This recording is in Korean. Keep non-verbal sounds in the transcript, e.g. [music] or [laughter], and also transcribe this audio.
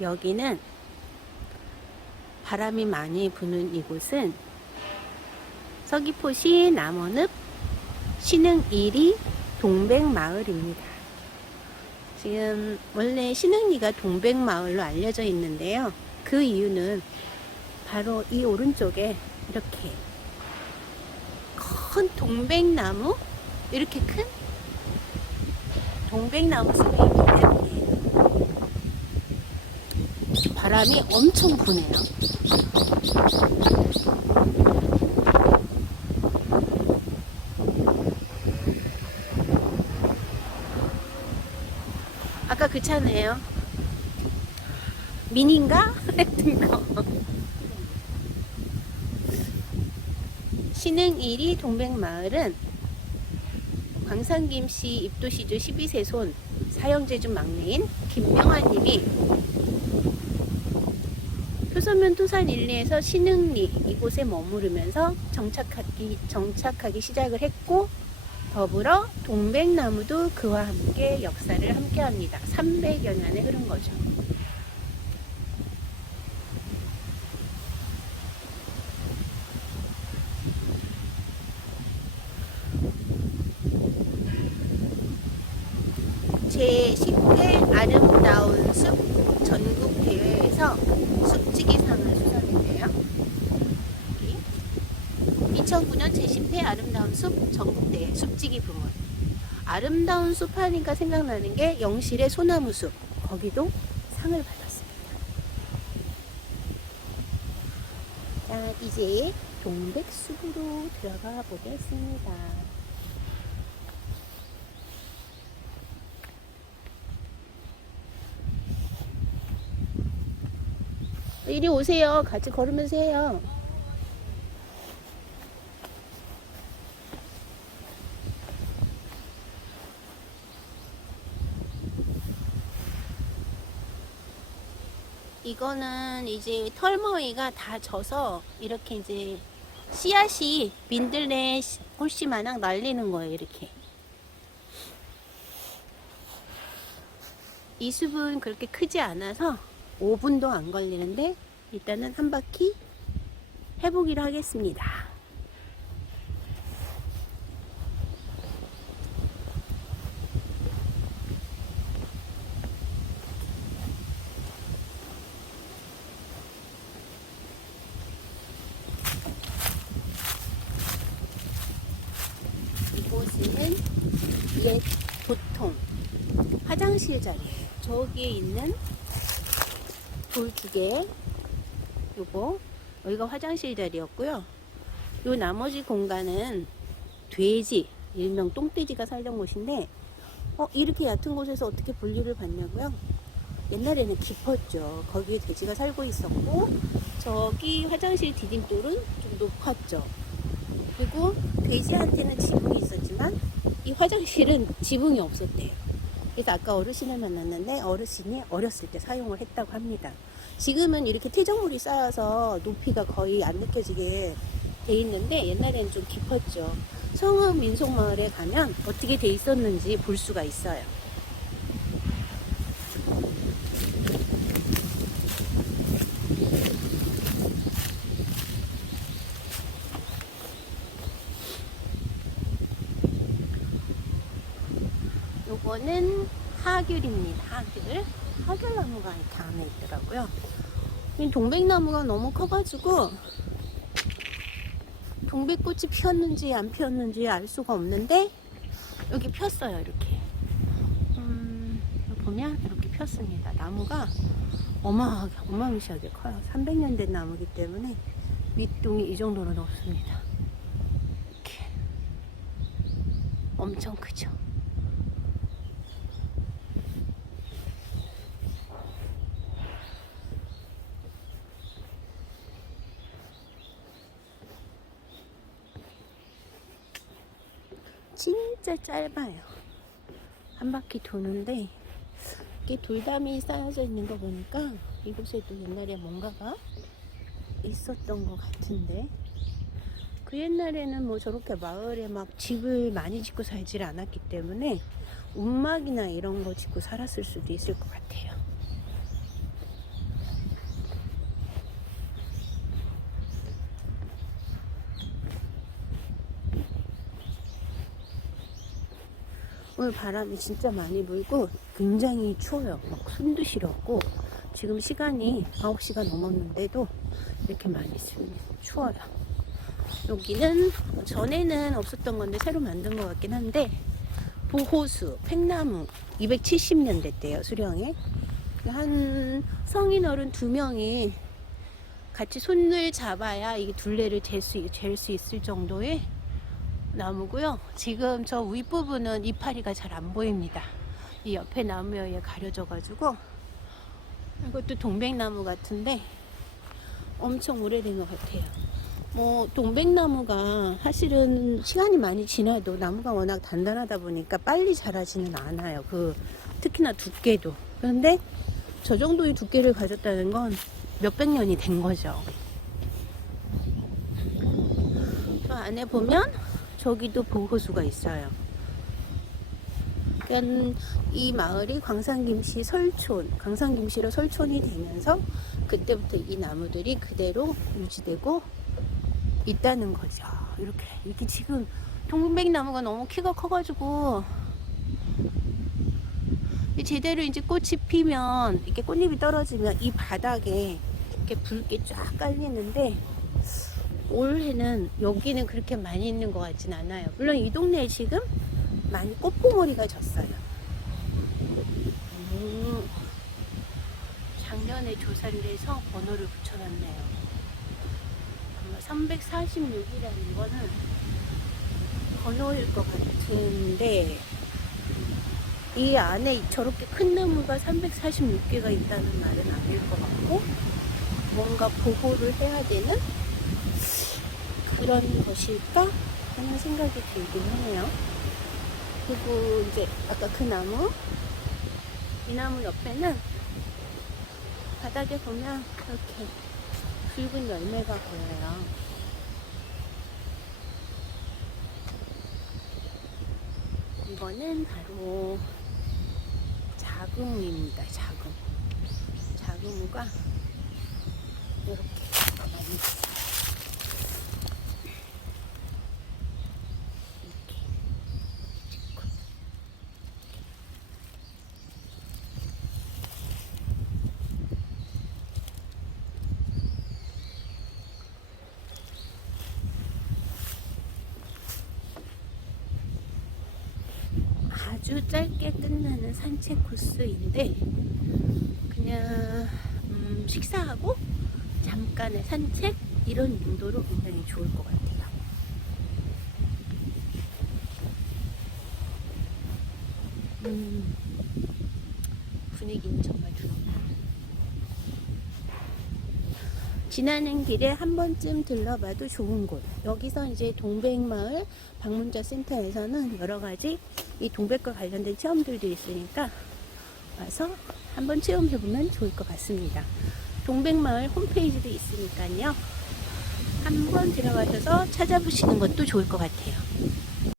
여기는 바람이 많이 부는 이곳은 서귀포시 남원읍 신흥 1리 동백마을입니다. 지금 원래 신흥리가 동백마을로 알려져 있는데요. 그 이유는 바로 이 오른쪽에 이렇게 큰 동백나무 이렇게 큰 동백나무 숲이 있기 때문에 바람이 엄청 부네요. 아까 그 차네요. [laughs] 거. 신흥 1리 동백마을은 광산김씨 입도시주 12세손 사형제주 막내인 김명환님이 표소면 토산 1리에서 신흥리 이곳에 머무르면서 정착하기, 정착하기 시작을 했고 더불어 동백나무도 그와 함께 역사를 함께합니다. 300여 년에 흐른 거죠. 제10회 아름다운 숲 전국 대회에서 숲지기상을 수상했네요. 여기 2009년 제10회 아름다운 숲 전국대회 숲지기 부문. 아름다운 숲 하니까 생각나는 게 영실의 소나무 숲. 거기도 상을 받았습니다. 자, 이제 동백숲으로 들어가 보겠습니다. 이리 오세요. 같이 걸으면서 해요. 이거는 이제 털머리가 다 져서 이렇게 이제 씨앗이 민들레 홀씨 마냥 날리는 거예요. 이렇게. 이 숲은 그렇게 크지 않아서 5분도 안 걸리는데 일단은 한 바퀴 해보기로 하겠습니다. 이곳은 옛 보통 화장실 자리예요. 저기에 있는 돌 두 개, 요거, 여기가 화장실 자리였고요. 요 나머지 공간은 돼지, 일명 똥돼지가 살던 곳인데, 어, 이렇게 얕은 곳에서 어떻게 분류를 받냐고요? 옛날에는 깊었죠. 거기에 돼지가 살고 있었고, 저기 화장실 디딤돌은 좀 높았죠. 그리고 돼지한테는 지붕이 있었지만, 이 화장실은 지붕이 없었대요. 그래서 아까 어르신을 만났는데 어르신이 어렸을 때 사용을 했다고 합니다. 지금은 이렇게 퇴적물이 쌓여서 높이가 거의 안 느껴지게 돼 있는데 옛날에는 좀 깊었죠. 성읍 민속마을에 가면 어떻게 돼 있었는지 볼 수가 있어요. 요거는 하귤입니다. 하귤. 하귤나무가 이렇게 안에 있더라고요. 이 동백나무가 너무 커가지고 동백꽃이 피었는지 안 피었는지 알 수가 없는데 여기 폈어요. 이렇게. 음, 보면 이렇게 폈습니다. 나무가 어마하게 어마무시하게 커요. 300년 된 나무기 때문에 밑동이 이 정도는 없습니다. 이렇게 엄청 크죠. 진짜 짧아요. 한 바퀴 도는데 이게 돌담이 쌓여져 있는 거 보니까 이곳에도 옛날에 뭔가가 있었던 것 같은데 그 옛날에는 뭐 저렇게 마을에 막 집을 많이 짓고 살질 않았기 때문에 움막이나 이런 거 짓고 살았을 수도 있을 것 같아요. 오늘 바람이 진짜 많이 불고 굉장히 추워요. 막 숨도 시렸고 지금 시간이 9시가 넘었는데도 이렇게 많이 추- 추워요. 여기는 전에는 없었던 건데 새로 만든 것 같긴 한데 보호수 팽나무 270년대 때요 수령에 한 성인 어른 두 명이 같이 손을 잡아야 이게 둘레를 잴수 있을 정도의 나무고요. 지금 저 윗부분은 이파리가 잘 안 보입니다. 이 옆에 나무에 가려져 가지고 이것도 동백나무 같은데 엄청 오래된 것 같아요. 뭐 동백나무가 사실은 시간이 많이 지나도 나무가 워낙 단단하다 보니까 빨리 자라지는 않아요. 그 특히나 두께도. 그런데 저 정도의 두께를 가졌다는 건 몇백 년이 된 거죠. 저 안에 보면 저기도 보호수가 있어요. 그러니까 이 마을이 광산김씨 설촌, 광산김씨로 설촌이 되면서 그때부터 이 나무들이 그대로 유지되고 있다는 거죠. 이렇게 이렇게 지금 동백나무가 너무 키가 커가지고 제대로 이제 꽃이 피면 이렇게 꽃잎이 떨어지면 이 바닥에 이렇게 붉게 쫙 깔리는데 올해는 여기는 그렇게 많이 있는 것 같진 않아요. 물론 이 동네에 지금 많이 꽃봉오리가 졌어요. 음, 작년에 조사를 해서 번호를 붙여놨네요. 아마 346이라는 거는 번호일 것 같은데 이 안에 저렇게 큰 나무가 346개가 있다는 말은 아닐 것 같고 뭔가 보호를 해야 되는 그런 것일까 하는 생각이 들긴 하네요. 그리고 이제 아까 그 나무 이 나무 옆에는 바닥에 보면 이렇게 붉은 열매가 보여요. 이거는 바로 자금무입니다. 자금. 자금무가 이렇게 많이 있어요. 이렇게 찍고. 아주 짧게 끝나는 산책 코스인데 그냥 음, 식사하고 잠깐의 산책 이런 용도로 굉장히 좋을 것 같아요. 음, 분위기는 정말 좋아요. 지나는 길에 한 번쯤 들러봐도 좋은 곳. 여기서 이제 동백마을 방문자 센터에서는 여러 가지 이 동백과 관련된 체험들도 있으니까 와서 한번 체험해보면 좋을 것 같습니다. 동백마을 홈페이지도 있으니까요. 한번 들어가셔서 찾아보시는 것도 좋을 것 같아요.